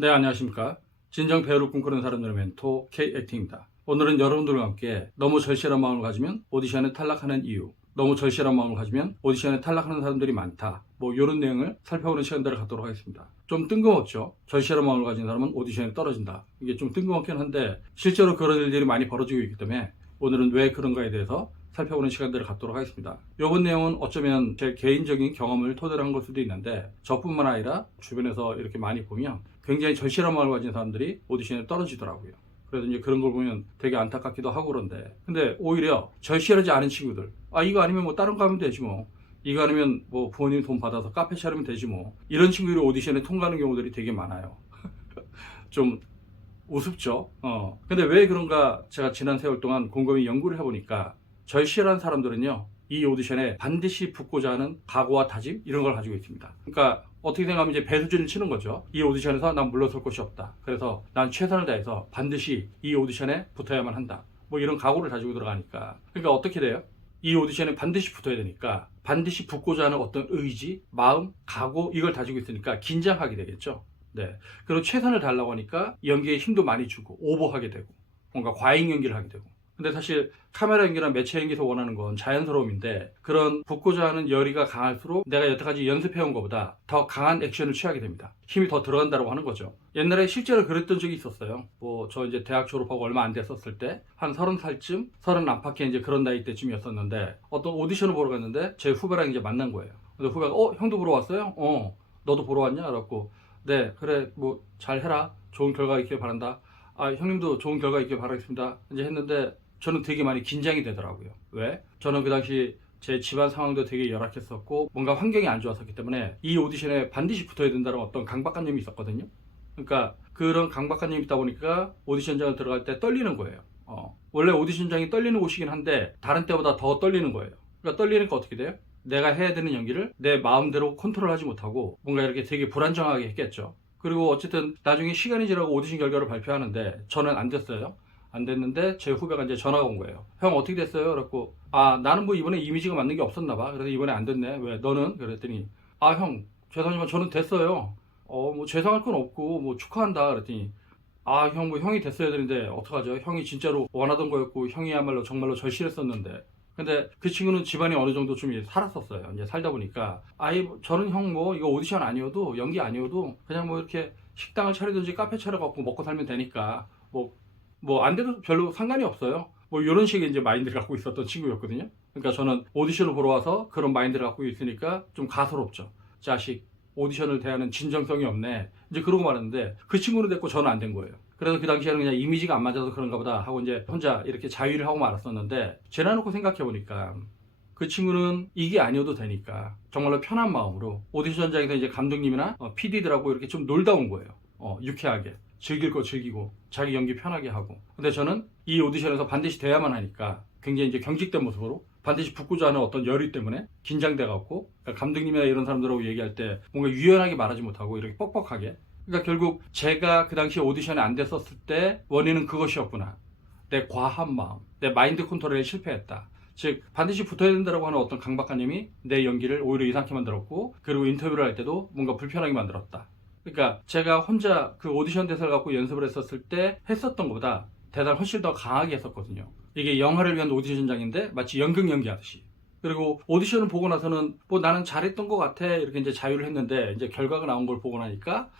네, 안녕하십니까. 진정 배우를 꿈꾸는 사람들의 멘토 K액팅입니다. 오늘은 여러분들과 함께 너무 절실한 마음을 가지면 오디션에 탈락하는 이유, 너무 절실한 마음을 가지면 오디션에 탈락하는 사람들이 많다, 이런 내용을 살펴보는 시간들을 갖도록 하겠습니다. 좀 뜬금없죠. 절실한 마음을 가진 사람은 오디션에 떨어진다. 이게 좀 뜬금없긴 한데 실제로 그런 일들이 많이 벌어지고 있기 때문에 오늘은 왜 그런가에 대해서 살펴보는 시간들을 갖도록 하겠습니다. 이번 내용은 어쩌면 제 개인적인 경험을 토대로 한 걸 수도 있는데 저뿐만 아니라 주변에서 이렇게 많이 보면 굉장히 절실한 마음을 가진 사람들이 오디션에 떨어지더라고요. 그래서 이제 그런 걸 보면 되게 안타깝기도 하고 그런데, 근데 오히려 절실하지 않은 친구들, 이거 아니면 다른 거 하면 되지 이거 아니면 부모님 돈 받아서 카페 차리면 되지 이런 친구들이 오디션에 통과하는 경우들이 되게 많아요. 좀 우습죠. 근데 왜 그런가 제가 지난 세월 동안 곰곰이 연구를 해보니까 절실한 사람들은요, 이 오디션에 반드시 붙고자 하는 각오와 다짐 이런 걸 가지고 있습니다. 그러니까 어떻게 생각하면 이제 배수진을 치는 거죠. 이 오디션에서 난 물러설 곳이 없다. 그래서 난 최선을 다해서 반드시 이 오디션에 붙어야만 한다. 이런 각오를 가지고 들어가니까. 그러니까 어떻게 돼요? 이 오디션에 반드시 붙어야 되니까 반드시 붙고자 하는 어떤 의지, 마음, 각오 이걸 가지고 있으니까 긴장하게 되겠죠. 네. 그리고 최선을 다하려고 하니까 연기에 힘도 많이 주고 오버하게 되고 뭔가 과잉 연기를 하게 되고. 근데 사실 카메라 연기나 매체 연기에서 원하는 건 자연스러움인데 그런 붙고자 하는 열의가 강할수록 내가 여태까지 연습해온 것보다 더 강한 액션을 취하게 됩니다. 힘이 더 들어간다고 하는 거죠. 옛날에 실제로 그랬던 적이 있었어요. 저 이제 대학 졸업하고 얼마 안 됐었을 때 한 30살쯤, 30 안팎의 이제 그런 나이 때쯤이었었는데 어떤 오디션을 보러 갔는데 제 후배랑 이제 만난 거예요. 근데 후배가 형도 보러 왔어요? 너도 보러 왔냐? 그래갖고 네, 그래, 잘 해라. 좋은 결과 있길 바란다. 형님도 좋은 결과 있길 바라겠습니다. 이제 했는데 저는 되게 많이 긴장이 되더라고요. 왜? 저는 그 당시 제 집안 상황도 되게 열악했었고 뭔가 환경이 안 좋았었기 때문에 이 오디션에 반드시 붙어야 된다는 어떤 강박관념이 있었거든요. 그러니까 그런 강박관념이 있다 보니까 오디션장을 들어갈 때 떨리는 거예요. 원래 오디션장이 떨리는 곳이긴 한데 다른 때보다 더 떨리는 거예요. 그러니까 떨리니까 어떻게 돼요? 내가 해야 되는 연기를 내 마음대로 컨트롤하지 못하고 뭔가 이렇게 되게 불안정하게 했겠죠. 그리고 어쨌든 나중에 시간이 지나고 오디션 결과를 발표하는데 저는 안 됐어요. 안 됐는데 제 후배가 이제 전화가 온 거예요. 형 어떻게 됐어요? 그랬고 나는 이번에 이미지가 맞는 게 없었나 봐. 그래서 이번에 안 됐네. 왜 너는? 그랬더니 형 죄송하지만 저는 됐어요. 죄송할 건 없고 축하한다. 그랬더니 형 형이 됐어야 되는데 어떡하죠? 형이 진짜로 원하던 거였고 형이야말로 정말로 절실했었는데. 근데 그 친구는 집안이 어느 정도 좀 살았었어요. 이제 살다 보니까 저는 형 이거 오디션 아니어도 연기 아니어도 그냥 이렇게 식당을 차리든지 카페 차려갖고 먹고 살면 되니까 안 돼도 별로 상관이 없어요. 이런 식의 이제 마인드를 갖고 있었던 친구였거든요. 그러니까 저는 오디션을 보러 와서 그런 마인드를 갖고 있으니까 좀 가소롭죠. 자식 오디션을 대하는 진정성이 없네. 이제 그러고 말았는데 그 친구는 됐고 저는 안 된 거예요. 그래서 그 당시에는 그냥 이미지가 안 맞아서 그런가 보다 하고 이제 혼자 이렇게 자위를 하고 말았었는데 지나놓고 생각해보니까 그 친구는 이게 아니어도 되니까 정말로 편한 마음으로 오디션장에서 이제 감독님이나 PD들하고 이렇게 좀 놀다 온 거예요. 유쾌하게. 즐길 거 즐기고 자기 연기 편하게 하고. 근데 저는 이 오디션에서 반드시 돼야만 하니까 굉장히 이제 경직된 모습으로 반드시 붙고자 하는 어떤 열의 때문에 긴장돼 갖고 그러니까 감독님이나 이런 사람들하고 얘기할 때 뭔가 유연하게 말하지 못하고 이렇게 뻑뻑하게. 그러니까 결국 제가 그 당시에 오디션에 안 됐었을 때 원인은 그것이었구나. 내 과한 마음, 내 마인드 컨트롤에 실패했다. 즉 반드시 붙어야 된다고 하는 어떤 강박관념이 내 연기를 오히려 이상하게 만들었고 그리고 인터뷰를 할 때도 뭔가 불편하게 만들었다. 그러니까 제가 혼자 그 오디션 대사를 갖고 연습을 했었을 때 했었던 것보다 대사를 훨씬 더 강하게 했었거든요. 이게 영화를 위한 오디션장인데 마치 연극 연기하듯이. 그리고 오디션을 보고 나서는 나는 잘했던 것 같아 이렇게 이제 자유를 했는데 이제 결과가 나온 걸 보고 나니까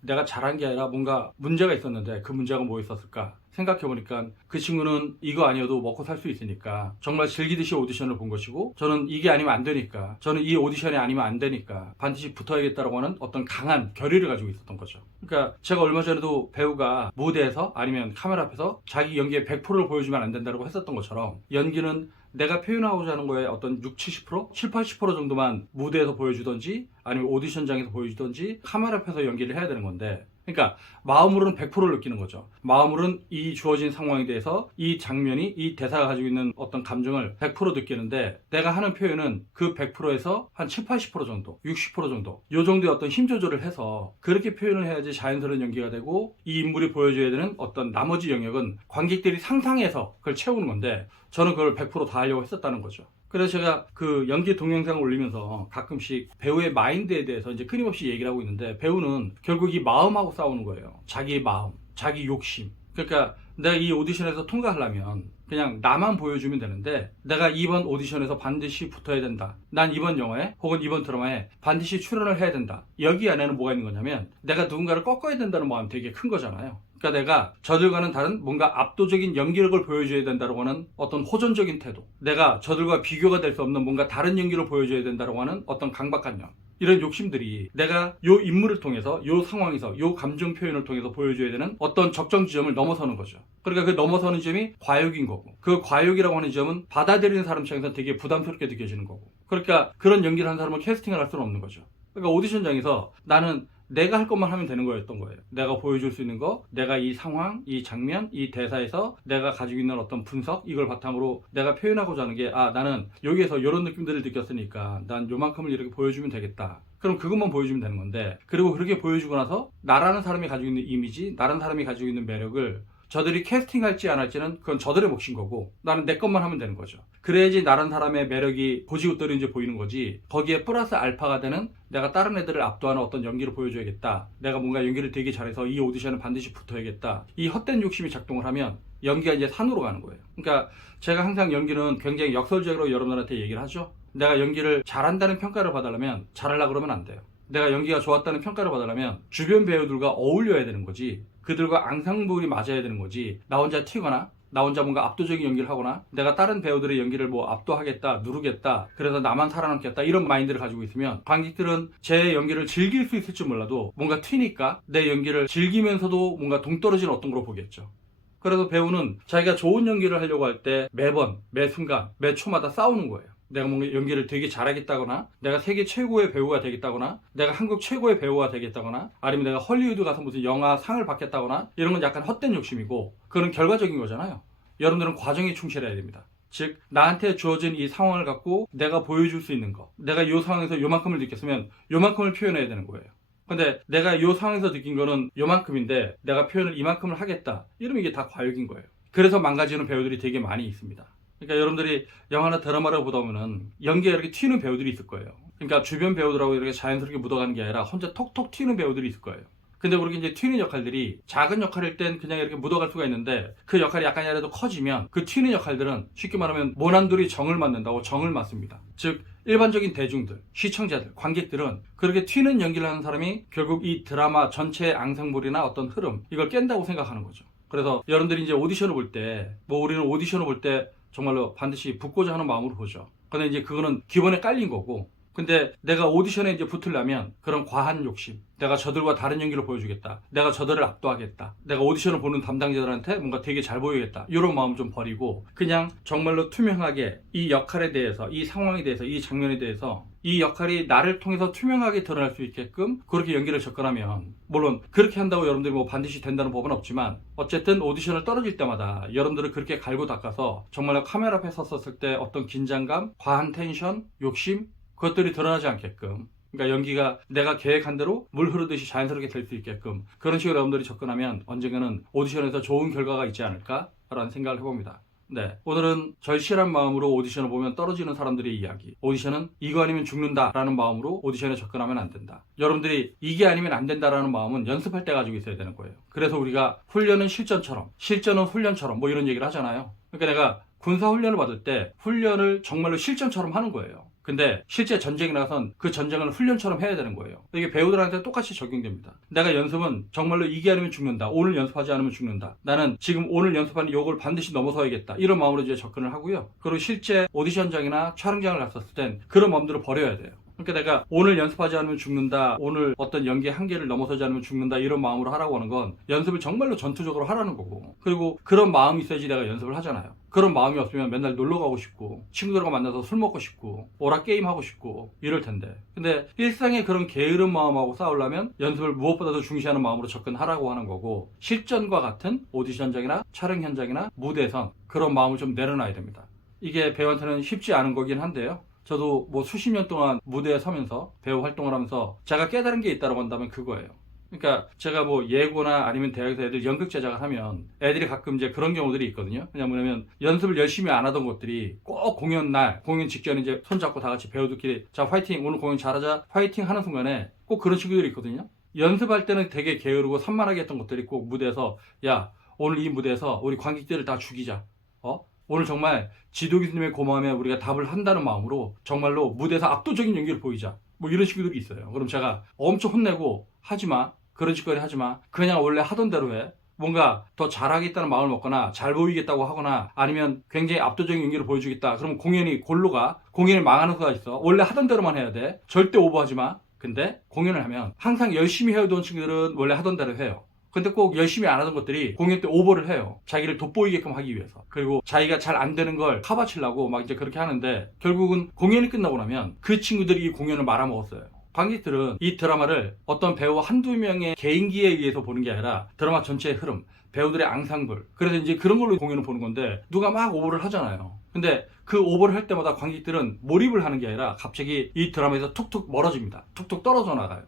내가 잘한 게 아니라 뭔가 문제가 있었는데 그 문제가 뭐 있었을까 생각해보니까 그 친구는 이거 아니어도 먹고 살 수 있으니까 정말 즐기듯이 오디션을 본 것이고 저는 이게 아니면 안 되니까 저는 이 오디션이 아니면 안 되니까 반드시 붙어야겠다라고 하는 어떤 강한 결의를 가지고 있었던 거죠. 그러니까 제가 얼마 전에도 배우가 무대에서 아니면 카메라 앞에서 자기 연기의 100%를 보여주면 안 된다고 했었던 것처럼 연기는 내가 표현하고자 하는 거에 어떤 60, 70%? 7, 80% 정도만 무대에서 보여주던지 아니면 오디션장에서 보여주던지 카메라 앞에서 연기를 해야 되는 건데 그러니까 마음으로는 100%를 느끼는 거죠. 마음으로는 이 주어진 상황에 대해서 이 장면이 이 대사가 가지고 있는 어떤 감정을 100% 느끼는데 내가 하는 표현은 그 100%에서 한 7, 80% 정도, 60% 정도 이 정도의 어떤 힘 조절을 해서 그렇게 표현을 해야지 자연스러운 연기가 되고 이 인물이 보여줘야 되는 어떤 나머지 영역은 관객들이 상상해서 그걸 채우는 건데 저는 그걸 100% 다 하려고 했었다는 거죠. 그래서 제가 그 연기 동영상을 올리면서 가끔씩 배우의 마인드에 대해서 이제 끊임없이 얘기를 하고 있는데, 배우는 결국 이 마음하고 싸우는 거예요. 자기의 마음, 자기 욕심. 그러니까 내가 이 오디션에서 통과하려면 그냥 나만 보여주면 되는데, 내가 이번 오디션에서 반드시 붙어야 된다, 난 이번 영화에 혹은 이번 드라마에 반드시 출연을 해야 된다, 여기 안에는 뭐가 있는 거냐면 내가 누군가를 꺾어야 된다는 마음이 되게 큰 거잖아요. 그러니까 내가 저들과는 다른 뭔가 압도적인 연기력을 보여줘야 된다고 하는 어떤 호전적인 태도, 내가 저들과 비교가 될 수 없는 뭔가 다른 연기를 보여줘야 된다고 하는 어떤 강박관념, 이런 욕심들이 내가 요 인물을 통해서, 요 상황에서, 요 감정 표현을 통해서 보여줘야 되는 어떤 적정 지점을 넘어서는 거죠. 그러니까 그 넘어서는 지점이 과욕인 거고, 그 과욕이라고 하는 지점은 받아들이는 사람 입장에서 되게 부담스럽게 느껴지는 거고, 그러니까 그런 연기를 하는 사람을 캐스팅을 할 수는 없는 거죠. 그러니까 오디션장에서 나는 내가 할 것만 하면 되는 거였던 거예요. 내가 보여줄 수 있는 거, 내가 이 상황, 이 장면, 이 대사에서 내가 가지고 있는 어떤 분석, 이걸 바탕으로 내가 표현하고자 하는 게, 나는 여기에서 이런 느낌들을 느꼈으니까 난 요만큼을 이렇게 보여주면 되겠다, 그럼 그것만 보여주면 되는 건데, 그리고 그렇게 보여주고 나서 나라는 사람이 가지고 있는 이미지, 나라는 사람이 가지고 있는 매력을 저들이 캐스팅할지 안 할지는 그건 저들의 몫인 거고, 나는 내 것만 하면 되는 거죠. 그래야지 나란 사람의 매력이 고지고대로인지 보이는 거지, 거기에 플러스 알파가 되는 내가 다른 애들을 압도하는 어떤 연기를 보여줘야겠다, 내가 뭔가 연기를 되게 잘해서 이 오디션에 반드시 붙어야겠다, 이 헛된 욕심이 작동을 하면 연기가 이제 산으로 가는 거예요. 그러니까 제가 항상 연기는 굉장히 역설적으로 여러분들한테 얘기를 하죠. 내가 연기를 잘한다는 평가를 받으려면 잘하려고 그러면 안 돼요. 내가 연기가 좋았다는 평가를 받으려면 주변 배우들과 어울려야 되는 거지, 그들과 앙상블이 맞아야 되는 거지, 나 혼자 튀거나 나 혼자 뭔가 압도적인 연기를 하거나 내가 다른 배우들의 연기를 뭐 압도하겠다, 누르겠다, 그래서 나만 살아남겠다, 이런 마인드를 가지고 있으면 관객들은 제 연기를 즐길 수 있을지 몰라도 뭔가 튀니까 내 연기를 즐기면서도 뭔가 동떨어진 어떤 걸로 보겠죠. 그래서 배우는 자기가 좋은 연기를 하려고 할 때 매번, 매 순간, 매 초마다 싸우는 거예요. 내가 뭔가 연기를 되게 잘하겠다거나, 내가 세계 최고의 배우가 되겠다거나, 내가 한국 최고의 배우가 되겠다거나, 아니면 내가 헐리우드 가서 무슨 영화 상을 받겠다거나, 이런 건 약간 헛된 욕심이고, 그건 결과적인 거잖아요. 여러분들은 과정에 충실해야 됩니다. 즉, 나한테 주어진 이 상황을 갖고 내가 보여줄 수 있는 거, 내가 이 상황에서 요만큼을 느꼈으면 요만큼을 표현해야 되는 거예요. 근데 내가 이 상황에서 느낀 거는 요만큼인데 내가 표현을 이만큼을 하겠다, 이러면 이게 다 과욕인 거예요. 그래서 망가지는 배우들이 되게 많이 있습니다. 그러니까 여러분들이 영화나 드라마를 보다 보면 연기에 이렇게 튀는 배우들이 있을 거예요. 그러니까 주변 배우들하고 이렇게 자연스럽게 묻어가는 게 아니라 혼자 톡톡 튀는 배우들이 있을 거예요. 근데 그렇게 이제 튀는 역할들이 작은 역할일 땐 그냥 이렇게 묻어갈 수가 있는데, 그 역할이 약간이라도 커지면 그 튀는 역할들은 쉽게 말하면 모난돌이 정을 맞는다고 정을 맞습니다. 즉, 일반적인 대중들, 시청자들, 관객들은 그렇게 튀는 연기를 하는 사람이 결국 이 드라마 전체의 앙상블이나 어떤 흐름, 이걸 깬다고 생각하는 거죠. 그래서 여러분들이 이제 오디션을 볼 때, 우리는 오디션을 볼 때 정말로 반드시 붙고자 하는 마음으로 보죠. 근데 이제 그거는 기본에 깔린 거고, 근데 내가 오디션에 이제 붙으려면 그런 과한 욕심, 내가 저들과 다른 연기를 보여주겠다, 내가 저들을 압도하겠다, 내가 오디션을 보는 담당자들한테 뭔가 되게 잘 보이겠다, 이런 마음 좀 버리고 그냥 정말로 투명하게 이 역할에 대해서, 이 상황에 대해서, 이 장면에 대해서 이 역할이 나를 통해서 투명하게 드러날 수 있게끔 그렇게 연기를 접근하면, 물론 그렇게 한다고 여러분들이 뭐 반드시 된다는 법은 없지만, 어쨌든 오디션을 떨어질 때마다 여러분들을 그렇게 갈고 닦아서 정말로 카메라 앞에 섰을 때 어떤 긴장감, 과한 텐션, 욕심, 그것들이 드러나지 않게끔, 그러니까 연기가 내가 계획한 대로 물 흐르듯이 자연스럽게 될 수 있게끔 그런 식으로 여러분들이 접근하면 언젠가는 오디션에서 좋은 결과가 있지 않을까라는 생각을 해봅니다. 네, 오늘은 절실한 마음으로 오디션을 보면 떨어지는 사람들의 이야기, 오디션은 이거 아니면 죽는다라는 마음으로 오디션에 접근하면 안 된다. 여러분들이 이게 아니면 안 된다라는 마음은 연습할 때 가지고 있어야 되는 거예요. 그래서 우리가 훈련은 실전처럼, 실전은 훈련처럼 뭐 이런 얘기를 하잖아요. 그러니까 내가 군사 훈련을 받을 때 훈련을 정말로 실전처럼 하는 거예요. 근데 실제 전쟁에 나가선 그 전쟁을 훈련처럼 해야 되는 거예요. 이게 배우들한테 똑같이 적용됩니다. 내가 연습은 정말로 이게 아니면 죽는다, 오늘 연습하지 않으면 죽는다, 나는 지금 오늘 연습하는 요걸 반드시 넘어서야겠다, 이런 마음으로 이제 접근을 하고요. 그리고 실제 오디션장이나 촬영장을 갔었을 땐 그런 마음들을 버려야 돼요. 그러니까 내가 오늘 연습하지 않으면 죽는다, 오늘 어떤 연기의 한계를 넘어서지 않으면 죽는다, 이런 마음으로 하라고 하는 건 연습을 정말로 전투적으로 하라는 거고, 그리고 그런 마음이 있어야지 내가 연습을 하잖아요. 그런 마음이 없으면 맨날 놀러 가고 싶고 친구들과 만나서 술 먹고 싶고 오락 게임 하고 싶고 이럴 텐데, 근데 일상의 그런 게으른 마음하고 싸우려면 연습을 무엇보다도 중시하는 마음으로 접근하라고 하는 거고, 실전과 같은 오디션장이나 촬영 현장이나 무대에선 그런 마음을 좀 내려놔야 됩니다. 이게 배우한테는 쉽지 않은 거긴 한데요, 저도 뭐 수십 년 동안 무대에 서면서 배우 활동을 하면서 제가 깨달은 게 있다고 한다면 그거예요. 그러니까 제가 뭐 예고나 아니면 대학에서 애들 연극 제작을 하면 애들이 가끔 이제 그런 경우들이 있거든요. 그냥 뭐냐면 연습을 열심히 안 하던 것들이 꼭 공연 날, 공연 직전에 이제 손잡고 다 같이 배우들끼리 자 화이팅, 오늘 공연 잘하자 화이팅 하는 순간에 꼭 그런 친구들이 있거든요. 연습할 때는 되게 게으르고 산만하게 했던 것들이 꼭 무대에서 야 오늘 이 무대에서 우리 관객들을 다 죽이자. 오늘 정말 지도 교수님의 고마움에 우리가 답을 한다는 마음으로 정말로 무대에서 압도적인 연기를 보이자. 뭐 이런 친구들이 있어요. 그럼 제가 엄청 혼내고 하지마. 그런 짓거리 하지마. 그냥 원래 하던 대로 해. 뭔가 더 잘하겠다는 마음을 먹거나 잘 보이겠다고 하거나 아니면 굉장히 압도적인 연기를 보여주겠다. 그러면 공연이 골로 가. 공연이 망하는 수가 있어. 원래 하던 대로만 해야 돼. 절대 오버하지 마. 근데 공연을 하면 항상 열심히 해오던 친구들은 원래 하던 대로 해요. 근데 꼭 열심히 안 하던 것들이 공연 때 오버를 해요. 자기를 돋보이게끔 하기 위해서. 그리고 자기가 잘 안 되는 걸 카바치려고 막 이제 그렇게 하는데 결국은 공연이 끝나고 나면 그 친구들이 이 공연을 말아먹었어요. 관객들은 이 드라마를 어떤 배우 한두 명의 개인기에 의해서 보는 게 아니라 드라마 전체의 흐름, 배우들의 앙상블. 그래서 이제 그런 걸로 공연을 보는 건데 누가 막 오버를 하잖아요. 근데 그 오버를 할 때마다 관객들은 몰입을 하는 게 아니라 갑자기 이 드라마에서 툭툭 멀어집니다. 툭툭 떨어져 나가요.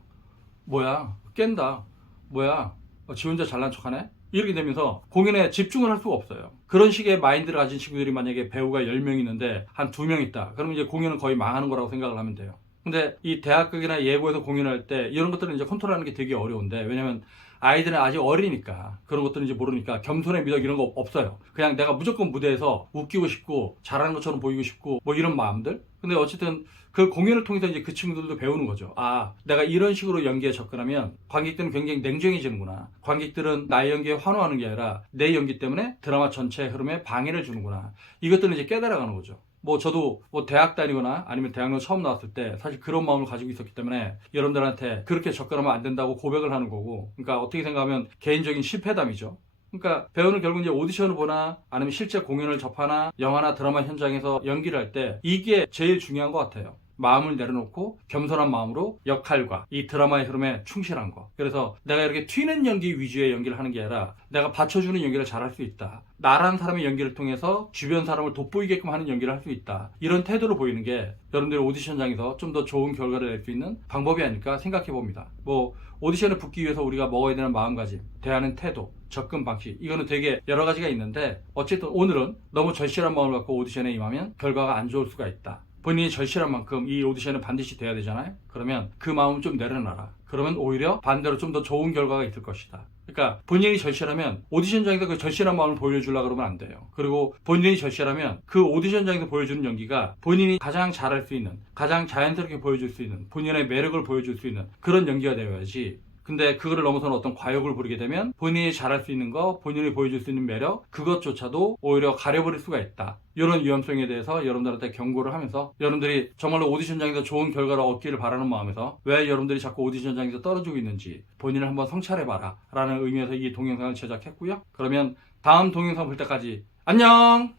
뭐야, 깬다. 뭐야, 지 혼자 잘난 척하네? 이렇게 되면서 공연에 집중을 할 수가 없어요. 그런 식의 마인드를 가진 친구들이 만약에 배우가 10명 있는데 한 2명 있다. 그러면 이제 공연은 거의 망하는 거라고 생각을 하면 돼요. 근데 이 대학극이나 예고에서 공연할 때 이런 것들은 이제 컨트롤하는 게 되게 어려운데 왜냐면 아이들은 아직 어리니까 그런 것들은 이제 모르니까 겸손의 미덕 이런 거 없어요. 그냥 내가 무조건 무대에서 웃기고 싶고 잘하는 것처럼 보이고 싶고 뭐 이런 마음들. 근데 어쨌든 그 공연을 통해서 이제 그 친구들도 배우는 거죠. 아, 내가 이런 식으로 연기에 접근하면 관객들은 굉장히 냉정해지는구나. 관객들은 나의 연기에 환호하는 게 아니라 내 연기 때문에 드라마 전체의 흐름에 방해를 주는구나. 이것들을 이제 깨달아가는 거죠. 뭐 저도 뭐 대학 다니거나 아니면 대학로 처음 나왔을 때 사실 그런 마음을 가지고 있었기 때문에 여러분들한테 그렇게 접근하면 안 된다고 고백을 하는 거고, 그러니까 어떻게 생각하면 개인적인 실패담이죠. 그러니까 배우는 결국 이제 오디션을 보나 아니면 실제 공연을 접하나 영화나 드라마 현장에서 연기를 할 때 이게 제일 중요한 것 같아요. 마음을 내려놓고 겸손한 마음으로 역할과 이 드라마의 흐름에 충실한 거. 그래서 내가 이렇게 튀는 연기 위주의 연기를 하는 게 아니라 내가 받쳐주는 연기를 잘할 수 있다. 나라는 사람의 연기를 통해서 주변 사람을 돋보이게끔 하는 연기를 할 수 있다. 이런 태도를 보이는 게 여러분들의 오디션장에서 좀 더 좋은 결과를 낼 수 있는 방법이 아닐까 생각해 봅니다. 뭐 오디션에 붙기 위해서 우리가 먹어야 되는 마음가짐, 대하는 태도, 접근 방식, 이거는 되게 여러 가지가 있는데 어쨌든 오늘은 너무 절실한 마음을 갖고 오디션에 임하면 결과가 안 좋을 수가 있다. 본인이 절실한 만큼 이 오디션은 반드시 돼야 되잖아요. 그러면 그 마음을 좀 내려놔라. 그러면 오히려 반대로 좀 더 좋은 결과가 있을 것이다. 그러니까 본인이 절실하면 오디션장에서 그 절실한 마음을 보여주려고 그러면 안 돼요. 그리고 본인이 절실하면 그 오디션장에서 보여주는 연기가 본인이 가장 잘할 수 있는, 가장 자연스럽게 보여줄 수 있는, 본인의 매력을 보여줄 수 있는 그런 연기가 되어야지. 근데 그거를 넘어서는 어떤 과욕을 부리게 되면 본인이 잘할 수 있는 거, 본인이 보여줄 수 있는 매력, 그것조차도 오히려 가려버릴 수가 있다. 이런 위험성에 대해서 여러분들한테 경고를 하면서 여러분들이 정말로 오디션장에서 좋은 결과를 얻기를 바라는 마음에서 왜 여러분들이 자꾸 오디션장에서 떨어지고 있는지 본인을 한번 성찰해봐라 라는 의미에서 이 동영상을 제작했고요. 그러면 다음 동영상 볼 때까지 안녕!